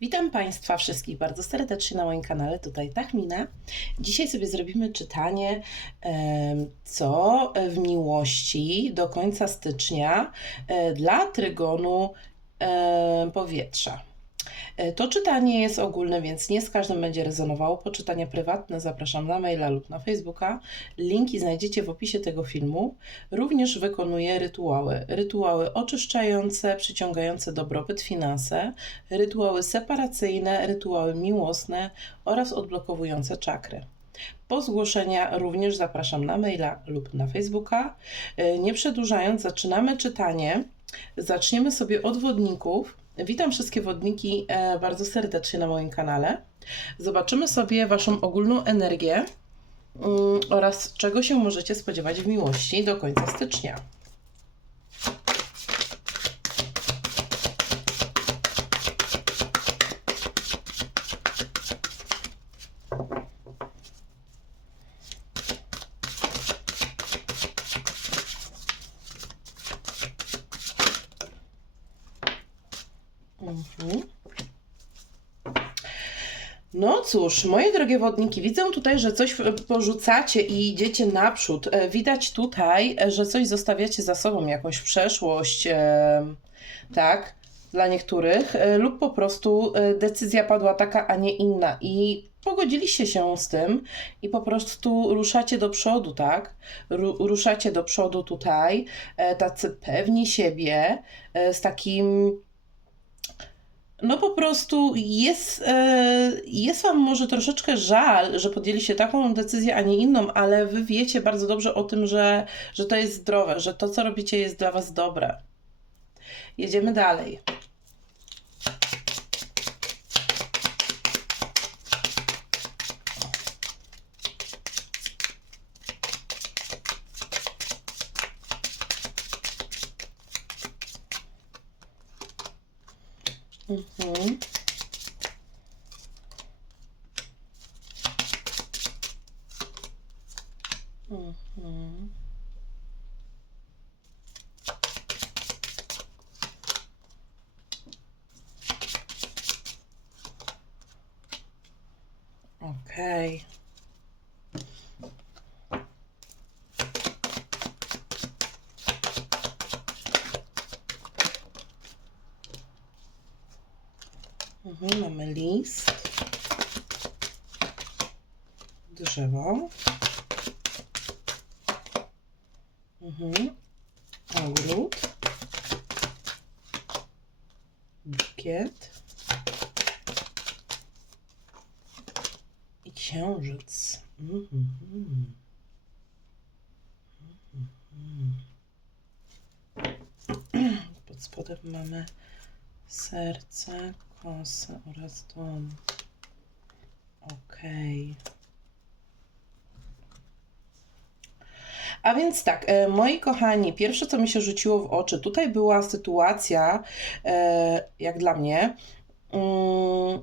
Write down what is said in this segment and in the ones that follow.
Witam Państwa wszystkich bardzo serdecznie na moim kanale, tutaj Tachmina. Dzisiaj sobie zrobimy czytanie, co w miłości do końca stycznia e, dla trygonu powietrza. E, To czytanie jest ogólne, więc nie z każdym będzie rezonowało. Po czytania prywatne zapraszam na maila lub na Facebooka. Linki znajdziecie w opisie tego filmu. Również wykonuję rytuały. Rytuały oczyszczające, przyciągające dobrobyt, finanse, rytuały separacyjne, rytuały miłosne oraz odblokowujące czakry. Po zgłoszenia również zapraszam na maila lub na Facebooka. E, Nie przedłużając, zaczynamy czytanie. Zaczniemy sobie od wodników. Witam wszystkie wodniki e, bardzo serdecznie na moim kanale. Zobaczymy sobie Waszą ogólną energię mm, oraz czego się możecie spodziewać w miłości do końca stycznia. Mhm. No cóż, moje drogie wodniki, widzę tutaj, że coś porzucacie i idziecie naprzód. E, Widać tutaj, e, że coś zostawiacie za sobą, jakąś przeszłość, e, tak, dla niektórych, lub po prostu decyzja padła taka, a nie inna i pogodziliście się z tym i po prostu ruszacie do przodu, tak? Ru- ruszacie do przodu tutaj, tacy pewni siebie, z takim no po prostu jest, e, jest Wam może troszeczkę żal, że podjęliście taką decyzję, a nie inną, ale Wy wiecie bardzo dobrze o tym, że, że to jest zdrowe, że to, co robicie, jest dla Was dobre. Jedziemy dalej. Mhm. Mhm. Okej. Mhm, mamy list, drzewo, mhm, ogród, bukiet i księżyc. Mhm. Mhm. Pod spodem mamy serce, kosę oraz dom. Okej. A więc tak, e, moi kochani, pierwsze co mi się rzuciło w oczy, tutaj była sytuacja, e, jak dla mnie, mm,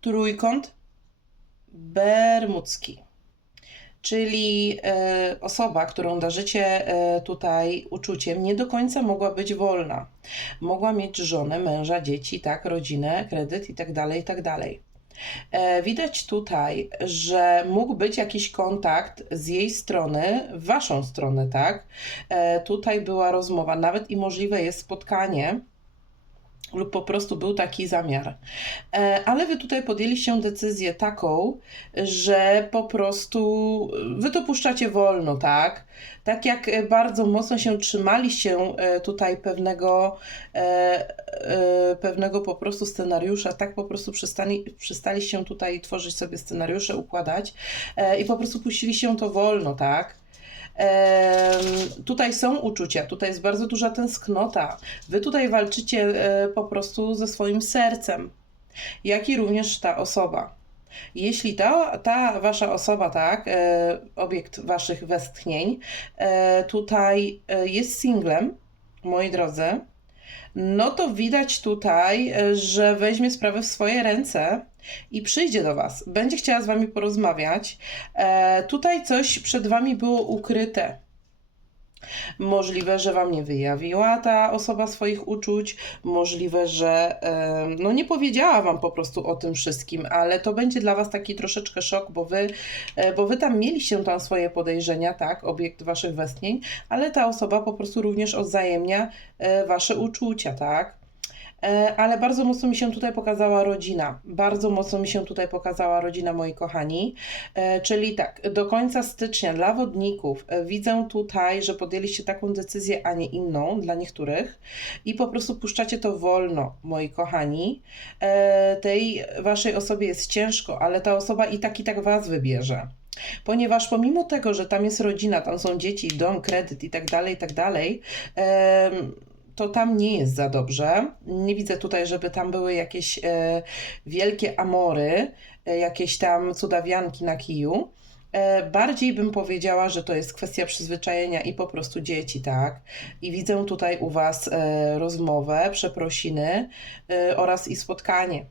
trójkąt bermudzki. Czyli e, osoba, którą darzycie e, tutaj uczuciem, nie do końca mogła być wolna. Mogła mieć żonę, męża, dzieci, tak, rodzinę, kredyt i tak dalej, i tak. E, Widać tutaj, że mógł być jakiś kontakt z jej strony, w waszą stronę, tak? Tutaj była rozmowa, nawet i możliwe jest spotkanie, lub po prostu był taki zamiar. E, Ale wy tutaj podjęliście decyzję taką, że po prostu wy to puszczacie wolno, tak? Tak jak e, bardzo mocno się trzymaliście e, tutaj pewnego, e, e, pewnego po prostu scenariusza, tak po prostu przestali, przestaliście tutaj tworzyć sobie scenariusze, układać e, i po prostu puściliście to wolno, tak? Tutaj są uczucia, tutaj jest bardzo duża tęsknota. Wy tutaj walczycie e, po prostu ze swoim sercem, jak i również ta osoba. Jeśli ta, ta wasza osoba, tak, e, obiekt waszych westchnień, e, tutaj jest singlem, moi drodzy, no to widać tutaj, że weźmie sprawę w swoje ręce i przyjdzie do was. Będzie chciała z wami porozmawiać. E, tutaj coś przed wami było ukryte. Możliwe, że Wam nie wyjawiła ta osoba swoich uczuć, możliwe, że e, no nie powiedziała Wam po prostu o tym wszystkim, ale to będzie dla Was taki troszeczkę szok, bo Wy, e, bo wy tam mieliście tam swoje podejrzenia, tak, obiekt Waszych westchnień, ale ta osoba po prostu również odzajemnia e, Wasze uczucia, tak. E, Ale bardzo mocno mi się tutaj pokazała rodzina. Bardzo mocno mi się tutaj pokazała rodzina, moi kochani. E, Czyli tak, do końca stycznia dla wodników e, widzę tutaj, że podjęliście taką decyzję, a nie inną dla niektórych i po prostu puszczacie to wolno, moi kochani. Tej waszej osobie jest ciężko, ale ta osoba i tak i tak was wybierze. Ponieważ pomimo tego, że tam jest rodzina, tam są dzieci, dom, kredyt i tak dalej, i tak dalej, to tam nie jest za dobrze. Nie widzę tutaj, żeby tam były jakieś e, wielkie amory, e, jakieś tam cudawianki na kiju. E, bardziej bym powiedziała, że to jest kwestia przyzwyczajenia i po prostu dzieci, tak? I widzę tutaj u Was rozmowę, przeprosiny oraz i spotkanie.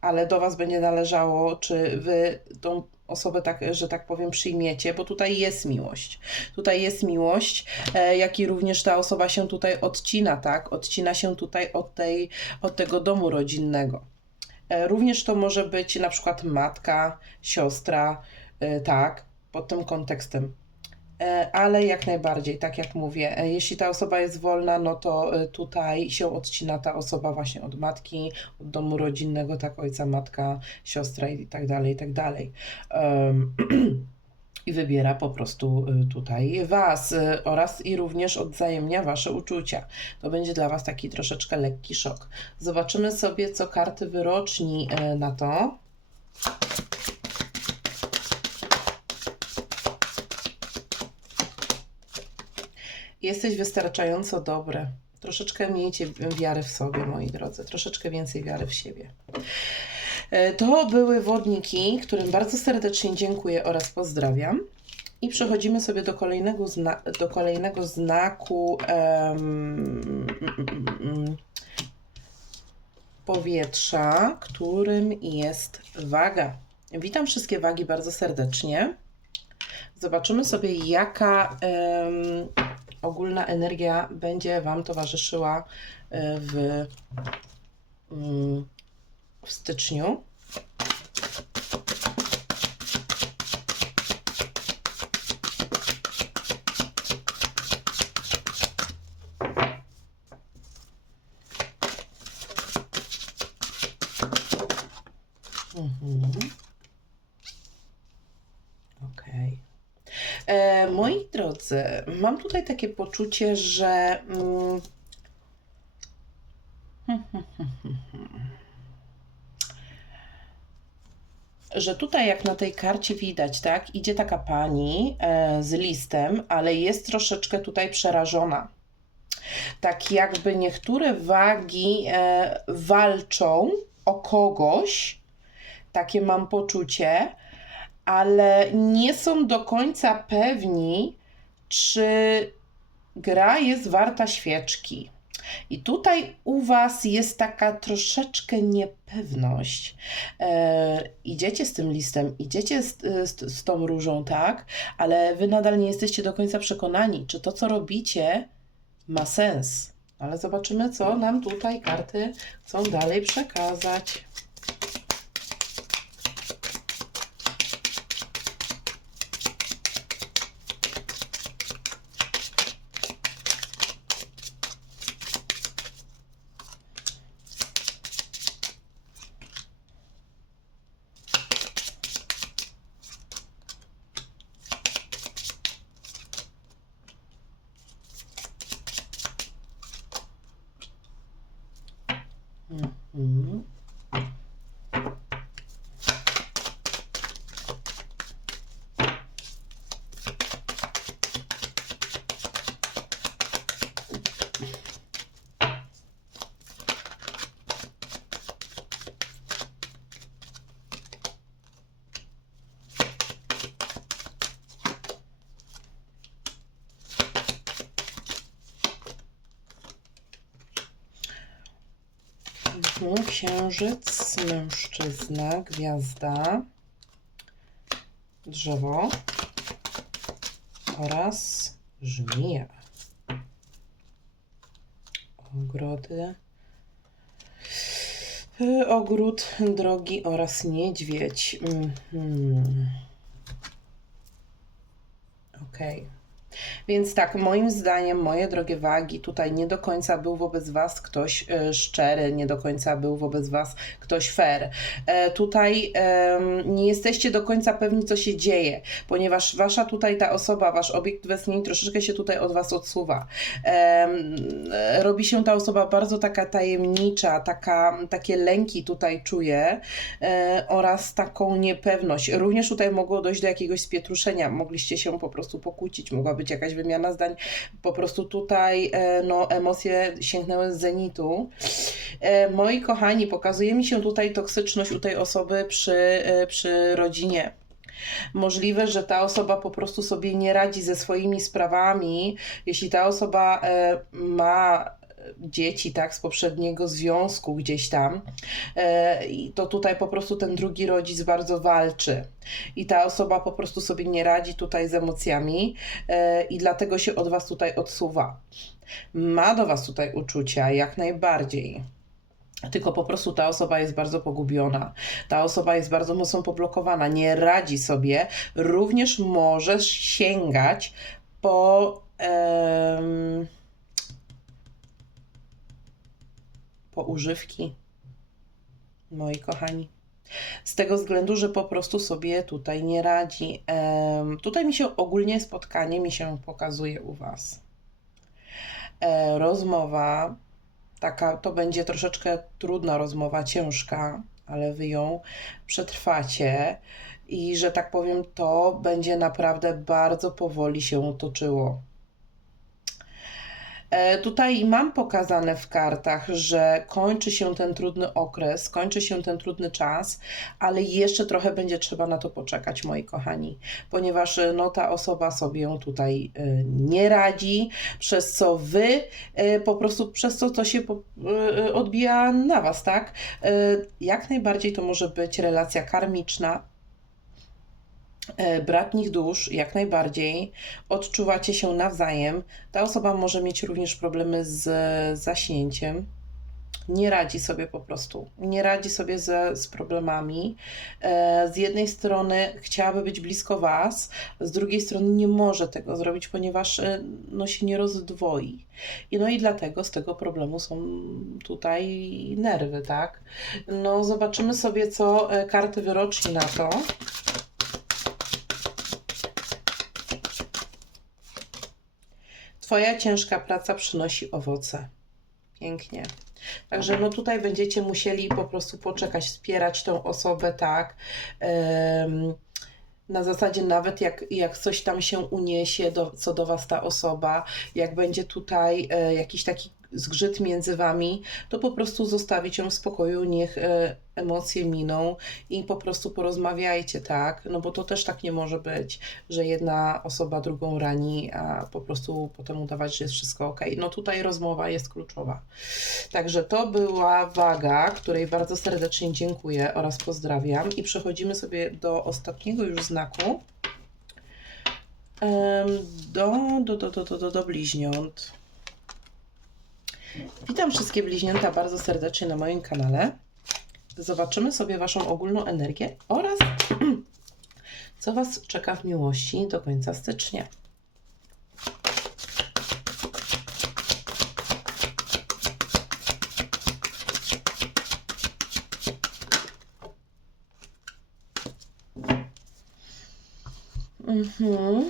Ale do Was będzie należało, czy Wy tą osobę, tak, że tak powiem, przyjmiecie, bo tutaj jest miłość. Tutaj jest miłość, e, jak i również ta osoba się tutaj odcina, tak? Odcina się tutaj od, tej, od tego domu rodzinnego. E, Również to może być na przykład matka, siostra, e, tak, pod tym kontekstem. E, Ale jak najbardziej, tak jak mówię, e, jeśli ta osoba jest wolna, no to e, tutaj się odcina ta osoba właśnie od matki, od domu rodzinnego, tak, ojca, matka, siostra i tak dalej, i tak dalej. I wybiera po prostu tutaj Was oraz i również odzajemnia Wasze uczucia. To będzie dla Was taki troszeczkę lekki szok. Zobaczymy sobie, co karty wyroczni na to. Jesteś wystarczająco dobre. Troszeczkę miejcie wiary w sobie, moi drodzy. Troszeczkę więcej wiary w siebie. E, To były wodniki, którym bardzo serdecznie dziękuję oraz pozdrawiam. I przechodzimy sobie do kolejnego, zna- do kolejnego znaku mm, powietrza, którym jest waga. Witam wszystkie wagi bardzo serdecznie. Zobaczymy sobie, jaka em, ogólna energia będzie Wam towarzyszyła e, w, mm, w styczniu. Mhm. Okej. E, moi drodzy, mam tutaj takie poczucie, że. Mm, że tutaj, jak na tej karcie widać, tak, idzie taka pani e, z listem, ale jest troszeczkę tutaj przerażona. Tak jakby niektóre wagi e, walczą o kogoś, takie mam poczucie, ale nie są do końca pewni, czy gra jest warta świeczki. I tutaj u Was jest taka troszeczkę niepewność. E, idziecie z tym listem, idziecie z, z, z tą różą, tak, ale Wy nadal nie jesteście do końca przekonani, czy to, co robicie, ma sens. Ale zobaczymy, co nam tutaj karty chcą dalej przekazać. księżyc, mężczyzna, gwiazda, drzewo oraz żmija. Ogrody, ogród, drogi oraz niedźwiedź. Mhm. Okej. Okay. Więc tak, moim zdaniem, moje drogie wagi, tutaj nie do końca był wobec Was ktoś e, szczery, nie do końca był wobec Was ktoś fair. E, tutaj nie jesteście do końca pewni, co się dzieje, ponieważ Wasza tutaj ta osoba, Wasz obiekt westchnień troszeczkę się tutaj od Was odsuwa. E, robi się ta osoba bardzo taka tajemnicza, taka, takie lęki tutaj czuje oraz taką niepewność. Również tutaj mogło dojść do jakiegoś spietruszenia, mogliście się po prostu pokłócić, mogła być jakaś wymiana zdań. Po prostu tutaj e, no, emocje sięgnęły z zenitu. E, moi kochani, pokazuje mi się tutaj toksyczność u tej osoby przy, e, przy rodzinie. Możliwe, że ta osoba po prostu sobie nie radzi ze swoimi sprawami. Jeśli ta osoba ma dzieci, tak, z poprzedniego związku gdzieś tam, e, i to tutaj po prostu ten drugi rodzic bardzo walczy. I ta osoba po prostu sobie nie radzi tutaj z emocjami e, i dlatego się od Was tutaj odsuwa. Ma do Was tutaj uczucia, jak najbardziej. Tylko po prostu ta osoba jest bardzo pogubiona. Ta osoba jest bardzo mocno poblokowana, nie radzi sobie. Również może sięgać po. em, po używki, moi kochani. Z tego względu, że po prostu sobie tutaj nie radzi. Em, tutaj mi się ogólnie spotkanie mi się pokazuje u Was. E, rozmowa, taka to będzie troszeczkę trudna rozmowa, ciężka, ale Wy ją przetrwacie i że tak powiem, to będzie naprawdę bardzo powoli się toczyło. E, Tutaj mam pokazane w kartach, że kończy się ten trudny okres, kończy się ten trudny czas, ale jeszcze trochę będzie trzeba na to poczekać, moi kochani, ponieważ e, no, ta osoba sobie tutaj e, nie radzi, przez co wy po prostu, przez to to się odbija na was, tak? Jak najbardziej to może być relacja karmiczna, bratnich dusz, jak najbardziej. Odczuwacie się nawzajem. Ta osoba może mieć również problemy z zaśnięciem. Nie radzi sobie po prostu. Nie radzi sobie ze, z problemami. E, z jednej strony chciałaby być blisko Was, z drugiej strony nie może tego zrobić, ponieważ e, no, się nie rozdwoi. I no i dlatego z tego problemu są tutaj nerwy, tak? No zobaczymy sobie, co e, karty wyroczni na to. Twoja ciężka praca przynosi owoce. Pięknie. Także no tutaj będziecie musieli po prostu poczekać, wspierać tą osobę, tak. Em, na zasadzie nawet jak, jak coś tam się uniesie do, co do Was ta osoba, jak będzie tutaj e, jakiś taki zgrzyt między Wami, to po prostu zostawić ją w spokoju, niech e, emocje miną i po prostu porozmawiajcie, tak? No bo to też tak nie może być, że jedna osoba drugą rani, a po prostu potem udawać, że jest wszystko ok. No tutaj rozmowa jest kluczowa. Także to była waga, której bardzo serdecznie dziękuję oraz pozdrawiam. I przechodzimy sobie do ostatniego już znaku. Do, do, do, do, do, do, do bliźniąt. Witam wszystkie bliźnięta bardzo serdecznie na moim kanale. Zobaczymy sobie Waszą ogólną energię oraz co Was czeka w miłości do końca stycznia. Mhm.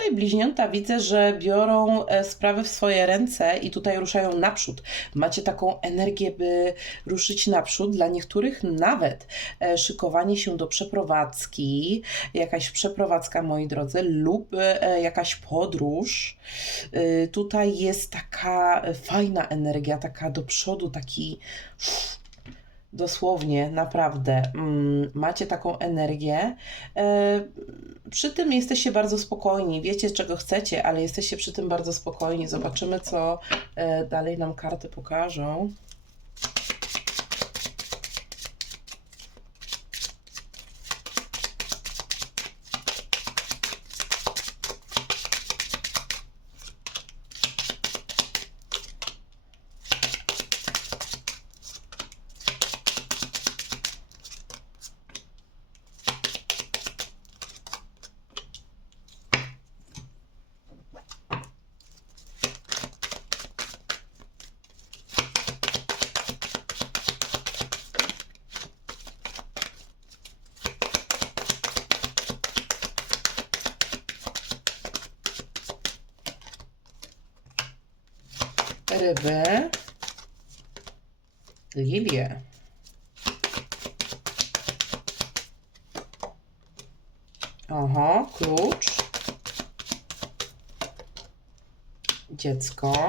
Tutaj bliźnięta widzę, że biorą e, sprawy w swoje ręce i tutaj ruszają naprzód. Macie taką energię, by ruszyć naprzód. Dla niektórych nawet e, szykowanie się do przeprowadzki, jakaś przeprowadzka, moi drodzy, lub e, jakaś podróż. Tutaj jest taka fajna energia, taka do przodu, taki. Dosłownie, naprawdę, mm, macie taką energię. E, przy tym jesteście bardzo spokojni, wiecie czego chcecie, ale jesteście przy tym bardzo spokojni. Zobaczymy, co e, dalej nam karty pokażą. Ryby, lilie. Oho, klucz. Dziecko.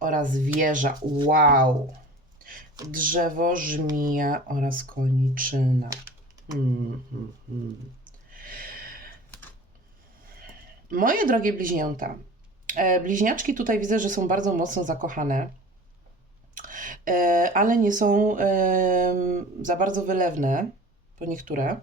Oraz wieża. Wow. Drzewo, żmija oraz koniczyna. Hmm, hmm, hmm. Moje drogie bliźnięta, e, bliźniaczki tutaj widzę, że są bardzo mocno zakochane, e, ale nie są za bardzo wylewne, po niektóre.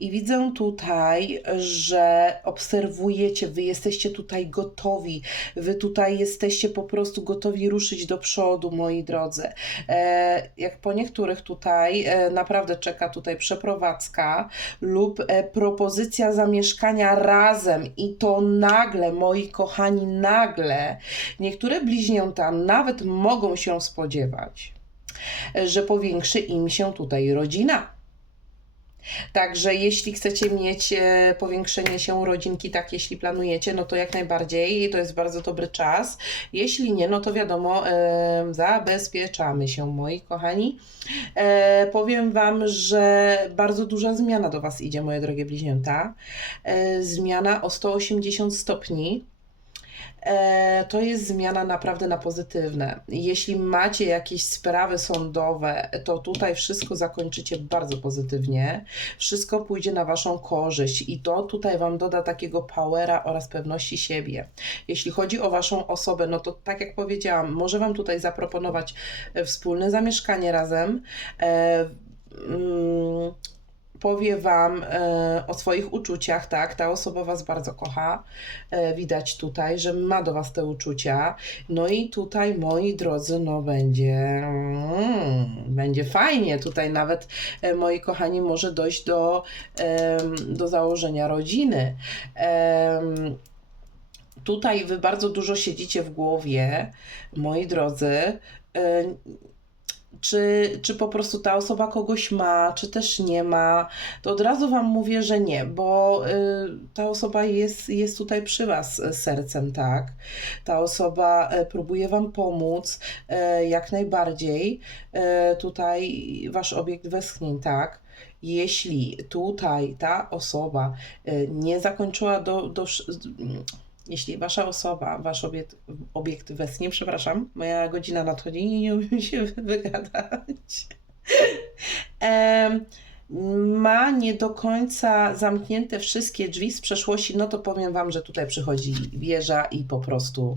I widzę tutaj, że obserwujecie, wy jesteście tutaj gotowi, wy tutaj jesteście po prostu gotowi ruszyć do przodu, moi drodzy. E, jak po niektórych tutaj e, naprawdę czeka tutaj przeprowadzka lub e, propozycja zamieszkania razem i to nagle, moi kochani, nagle. Niektóre bliźnięta nawet mogą się spodziewać, że powiększy im się tutaj rodzina. Także jeśli chcecie mieć e, powiększenie się rodzinki, tak jeśli planujecie, no to jak najbardziej, to jest bardzo dobry czas. Jeśli nie, no to wiadomo, e, zabezpieczamy się, moi kochani. E, powiem Wam, że bardzo duża zmiana do Was idzie, moje drogie bliźnięta. Zmiana o 180 stopni. E, to jest zmiana naprawdę na pozytywne. Jeśli macie jakieś sprawy sądowe, to tutaj wszystko zakończycie bardzo pozytywnie. Wszystko pójdzie na Waszą korzyść i to tutaj Wam doda takiego powera oraz pewności siebie. Jeśli chodzi o Waszą osobę, no to tak jak powiedziałam, może Wam tutaj zaproponować e, wspólne zamieszkanie razem. E, mm, powie Wam e, o swoich uczuciach, tak? Ta osoba Was bardzo kocha. E, widać tutaj, że ma do Was te uczucia. No i tutaj, moi drodzy, no będzie, mm, będzie fajnie. Tutaj nawet, e, moi kochani, może dojść do, em, do założenia rodziny. Em, Tutaj wy bardzo dużo siedzicie w głowie, moi drodzy. E, czy, czy po prostu ta osoba kogoś ma, czy też nie ma, to od razu Wam mówię, że nie, bo y, ta osoba jest, jest tutaj przy Was y, sercem, tak? Ta osoba y, próbuje Wam pomóc jak najbardziej. Tutaj Wasz obiekt westchnień, tak? Jeśli tutaj ta osoba nie zakończyła do, do, jeśli wasza osoba, wasz obiekt, obiekt we śnie, przepraszam, moja godzina nadchodzi i nie umiem się wygadać, ma nie do końca zamknięte wszystkie drzwi z przeszłości, no to powiem wam, że tutaj przychodzi wieża i po prostu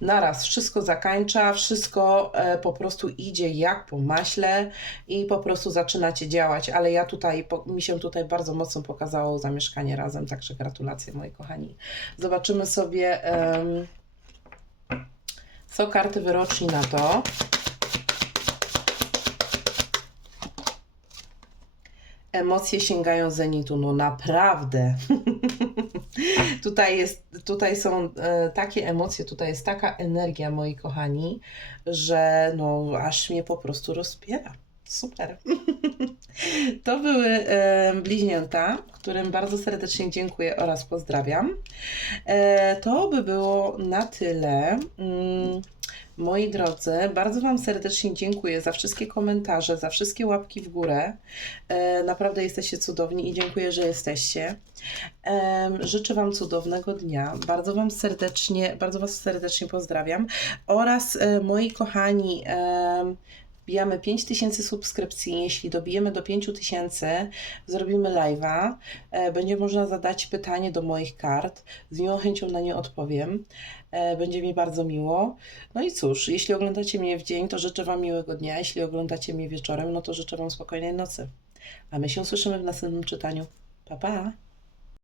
naraz wszystko zakańcza, wszystko e, po prostu idzie jak po maśle i po prostu zaczynacie działać, ale ja tutaj, mi się tutaj bardzo mocno pokazało zamieszkanie razem, także gratulacje moi kochani. Zobaczymy sobie co karty wyroczni na to. Emocje sięgają zenitu, no naprawdę. tutaj, jest, tutaj są e, takie emocje, tutaj jest taka energia, moi kochani, że no aż mnie po prostu rozpiera. Super. to były e, bliźnięta, którym bardzo serdecznie dziękuję oraz pozdrawiam. E, to by było na tyle. Mm, Moi drodzy, bardzo Wam serdecznie dziękuję za wszystkie komentarze, za wszystkie łapki w górę. E, naprawdę jesteście cudowni i dziękuję, że jesteście. Życzę Wam cudownego dnia. Bardzo Wam serdecznie, bardzo Was serdecznie pozdrawiam. Oraz e, moi kochani, wbijamy 5000 subskrypcji. Jeśli dobijemy do 5000, zrobimy live'a. E, Będzie można zadać pytanie do moich kart. Z miłą chęcią na nie odpowiem. E, Będzie mi bardzo miło. No i cóż, jeśli oglądacie mnie w dzień, to życzę Wam miłego dnia. Jeśli oglądacie mnie wieczorem, no to życzę Wam spokojnej nocy. A my się słyszymy w następnym czytaniu. Pa, pa!